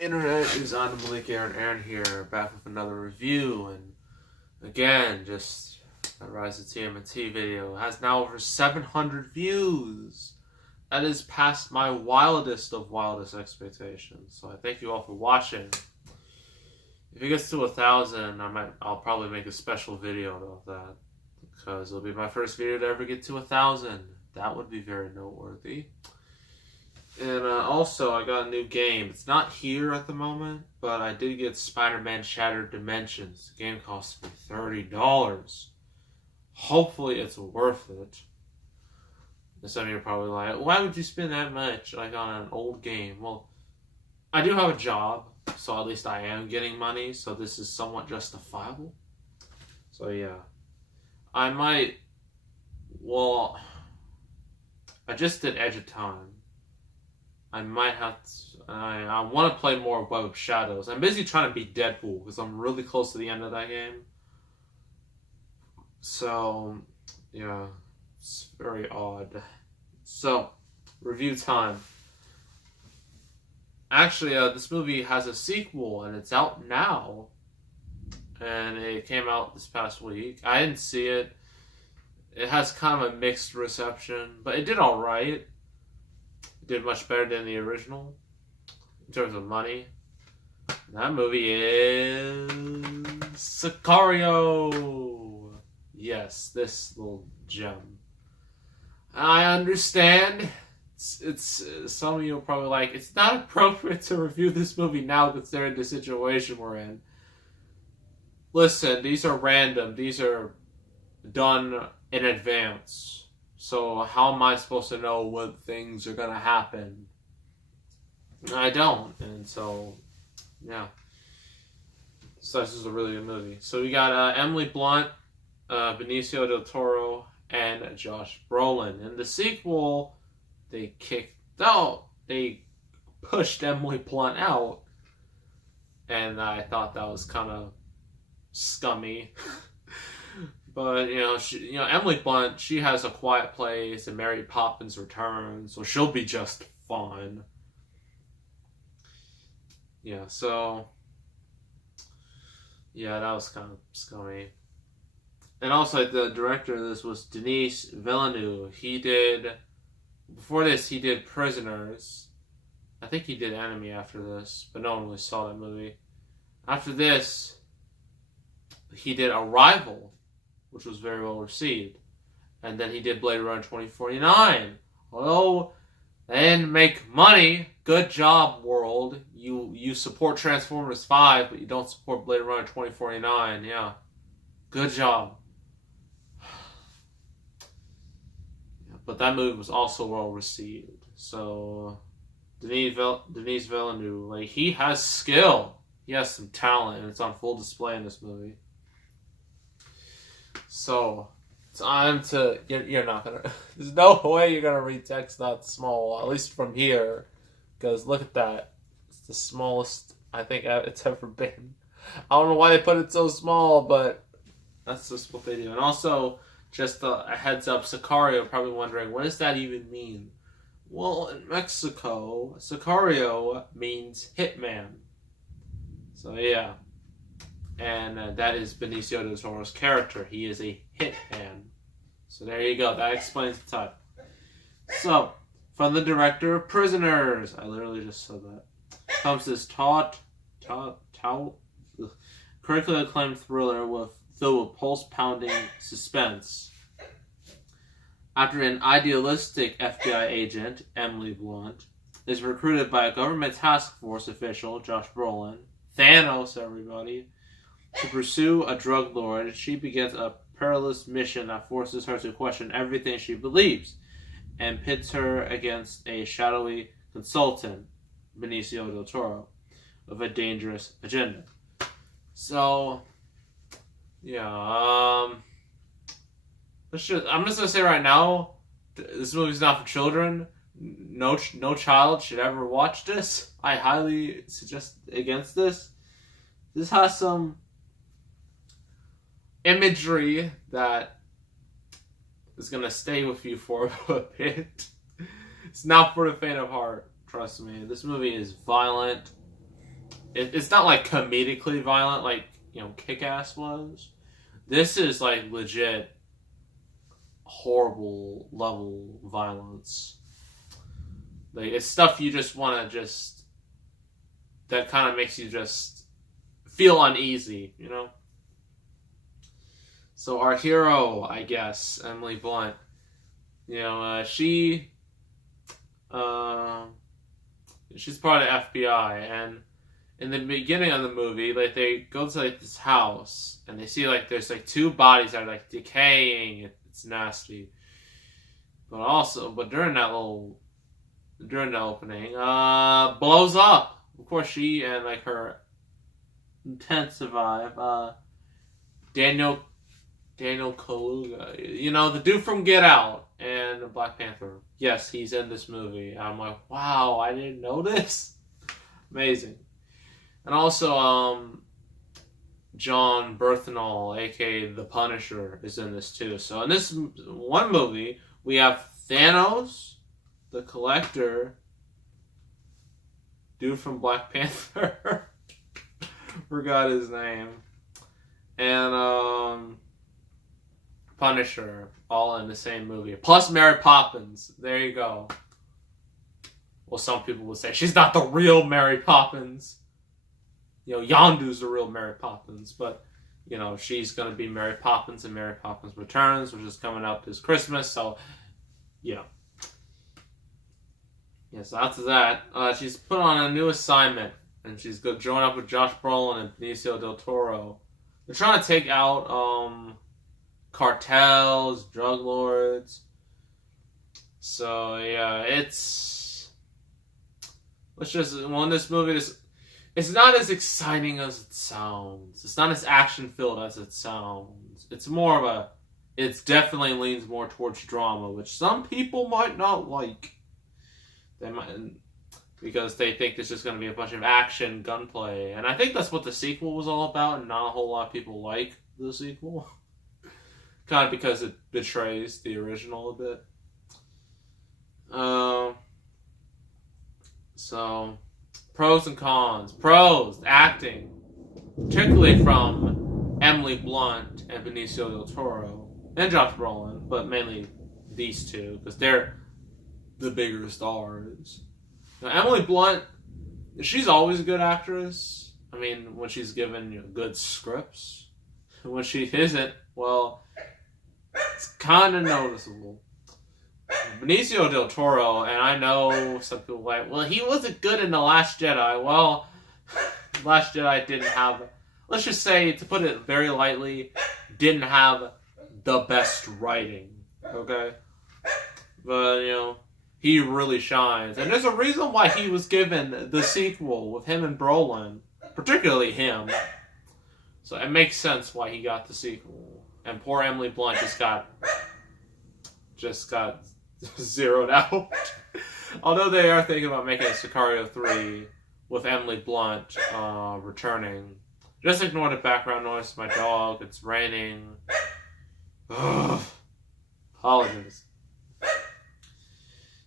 Internet is on Malik Aaron here, back with another review, and again, just that Rise of TMNT video has now over 700 views. That is past my wildest of wildest expectations. So I thank you all for watching. If it gets to 1,000, I'll probably make a special video about that, because it'll be my first video to ever get to 1,000. That would be very noteworthy. And also, I got a new game. It's not here at the moment, but I did get Spider-Man Shattered Dimensions. The game cost me $30. Hopefully, it's worth it. And some of you are probably like, why would you spend that much on an old game? Well, I do have a job, so at least I am getting money, so this is somewhat justifiable. So yeah. I just did Edge of Time. I might have to, I want to play more Web of Shadows. I'm busy trying to beat Deadpool because I'm really close to the end of that game. So, yeah, it's very odd. So, review time. Actually, this movie has a sequel and it's out now. And it came out this past week. I didn't see it. It has kind of a mixed reception, but it did alright. Did much better than the original in terms of money. And that movie is Sicario. Yes, this little gem. I understand. It's some of you are probably like, it's not appropriate to review this movie now considering the situation we're in. Listen, these are random. These are done in advance. So how am I supposed to know what things are going to happen? I don't. And so, yeah. So this is a really good movie. So we got Emily Blunt, Benicio del Toro, and Josh Brolin. In the sequel, they pushed Emily Blunt out. And I thought that was kind of scummy. But, Emily Blunt, she has A Quiet Place and Mary Poppins Returns, so she'll be just fine. Yeah, so, yeah, that was kind of scummy. And also, the director of this was Denis Villeneuve. Before this, he did Prisoners. I think he did Enemy after this, but no one really saw that movie. After this, he did Arrival, which was very well received. And then he did Blade Runner 2049. Although they didn't make money, good job, world. You support Transformers 5, but you don't support Blade Runner 2049. Yeah. Good job. But that movie was also well received. So, Denis Villeneuve, he has skill. He has some talent, and it's on full display in this movie. So, time to... You're not going to... There's no way you're going to read text that small, at least from here. Because look at that. It's the smallest I think it's ever been. I don't know why they put it so small, but that's just what they do. And also, just a heads up, Sicario, probably wondering, what does that even mean? Well, in Mexico, Sicario means hitman. So, yeah. And that is Benicio del Toro's character. He is a hitman. So there you go. That explains the title. So, from the director of Prisoners, I literally just said that, comes this critically acclaimed thriller filled with pulse-pounding suspense. After an idealistic FBI agent, Emily Blunt, is recruited by a government task force official, Josh Brolin, Thanos, everybody, to pursue a drug lord, she begins a perilous mission that forces her to question everything she believes and pits her against a shadowy consultant, Benicio del Toro, with a dangerous agenda. So, yeah, I'm just going to say right now, this movie's not for children. No child should ever watch this. I highly suggest against this. This has some imagery that is going to stay with you for a bit. It's not for the faint of heart, trust me. This movie is violent. it's not like comedically violent like, you know, Kick-Ass was. This is like legit horrible level violence. Like, it's stuff you just want to just, that kind of makes you just feel uneasy, you know? So our hero, I guess, Emily Blunt, you know, she's part of the FBI, and in the beginning of the movie, like, they go to like this house, and they see like there's like 2 bodies that are like decaying. It's nasty, but during the opening, blows up. Of course, she and like her intent survive. Daniel Kaluuya, you know, the dude from Get Out and Black Panther. Yes, he's in this movie. I'm like, wow, I didn't know this. Amazing. And also, John Bernthal, aka the Punisher, is in this too. So in this one movie, we have Thanos, the Collector, dude from Black Panther, forgot his name, and Punisher, all in the same movie. Plus Mary Poppins. There you go. Well, some people would say she's not the real Mary Poppins. You know, Yondu's the real Mary Poppins, but, you know, she's going to be Mary Poppins in Mary Poppins Returns, which is coming up this Christmas, so, you know. Yeah, so after that, she's put on a new assignment, and she's going to join up with Josh Brolin and Benicio del Toro. They're trying to take out, cartels, drug lords. So, yeah, this movie, it's not as exciting as it sounds. It's not as action-filled as it sounds. It's more of it definitely leans more towards drama, which some people might not like. They might, because they think it's just going to be a bunch of action, gunplay. And I think that's what the sequel was all about, and not a whole lot of people like the sequel. Kind of because it betrays the original a bit. So, pros and cons. Pros, acting. Particularly from Emily Blunt and Benicio del Toro. And Josh Brolin, but mainly these two, because they're the bigger stars. Now, Emily Blunt, she's always a good actress. I mean, when she's given, you know, good scripts. When she isn't, well, it's kind of noticeable. Benicio del Toro, and I know some people like, well, he wasn't good in The Last Jedi. Well, Last Jedi didn't have, let's just say, to put it very lightly, didn't have the best writing, okay? But, you know, he really shines. And there's a reason why he was given the sequel with him and Brolin, particularly him. So it makes sense why he got the sequel. And poor Emily Blunt just got zeroed out. Although they are thinking about making a Sicario 3 with Emily Blunt returning. Just ignore the background noise of my dog. It's raining. Ugh. Apologies.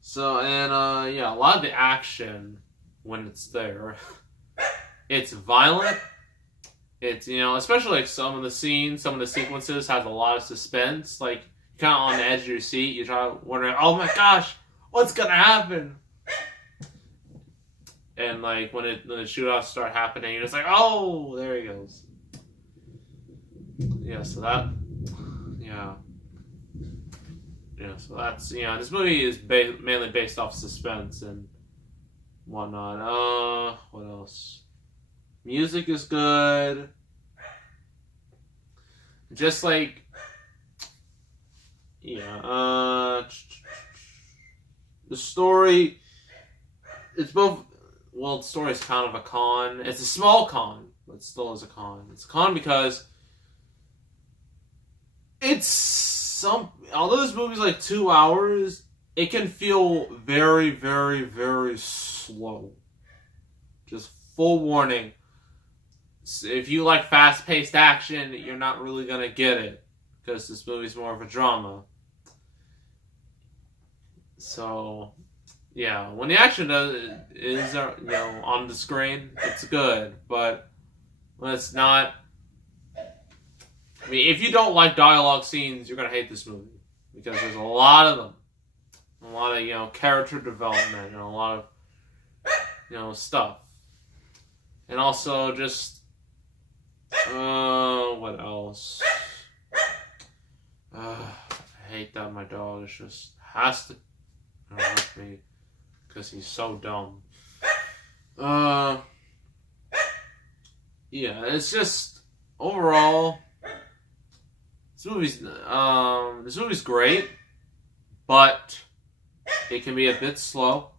So, and yeah, a lot of the action, when it's there, it's violent. It's, you know, especially like some of the scenes, some of the sequences has a lot of suspense. Like, you're kind of on the edge of your seat. You're trying wondering, oh my gosh, what's gonna happen? And like when the shootouts start happening, you're just like, oh, there he goes. Yeah, so that, yeah. Yeah, so that's, you know, this movie is mainly based off suspense and whatnot. What else? Music is good. Just like, yeah, the story, it's both, well, the story is kind of a con. It's a small con, but still is a con. It's a con because although this movie's like 2 hours, it can feel very, very, very slow. Just full warning. If you like fast-paced action, you're not really gonna get it, because this movie's more of a drama. So, yeah, when the action is on the screen, it's good. But when it's not, I mean, if you don't like dialogue scenes, you're gonna hate this movie because there's a lot of them, a lot of character development, and a lot of stuff, and also just what else? I hate that my dog just has to interrupt me because he's so dumb. Yeah, it's just overall this movie's great, but it can be a bit slow.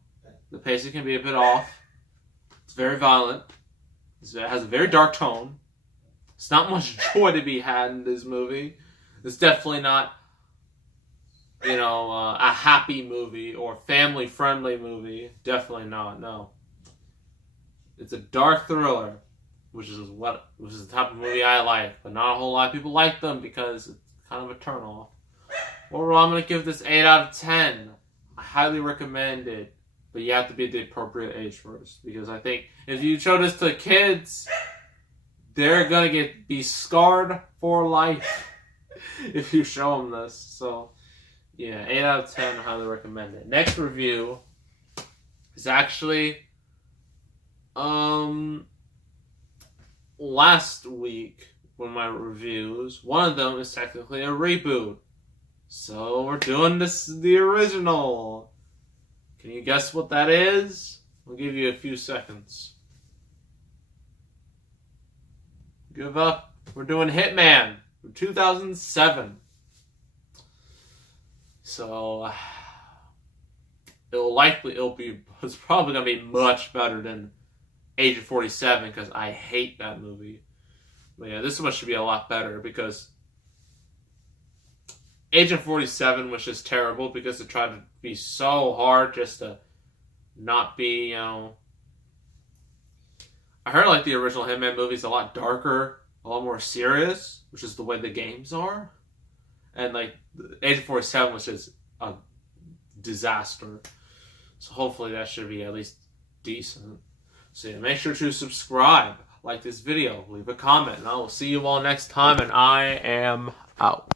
The pacing can be a bit off. It's very violent. It has a very dark tone. It's not much joy to be had in this movie. It's definitely not, a happy movie or family-friendly movie. Definitely not. No. It's a dark thriller, which is the type of movie I like, but not a whole lot of people like them because it's kind of a turnoff. Overall, I'm going to give this 8 out of 10. I highly recommend it, but you have to be the appropriate age first, because I think if you show this to kids, they're going to be scarred for life if you show them this. So, yeah, 8 out of 10, I highly recommend it. Next review is actually last week, one of my reviews, one of them is technically a reboot. So we're doing the original. Can you guess what that is? I'll give you a few seconds. Give up. We're doing Hitman from 2007. So it's probably gonna be much better than Agent 47 because I hate that movie. But yeah, this one should be a lot better because Agent 47 was just terrible because it tried to be so hard just to not be, I heard like the original Hitman movie is a lot darker, a lot more serious, which is the way the games are. And like Agent 47 was just a disaster. So hopefully that should be at least decent. So yeah, make sure to subscribe, like this video, leave a comment, and I will see you all next time, and I am out.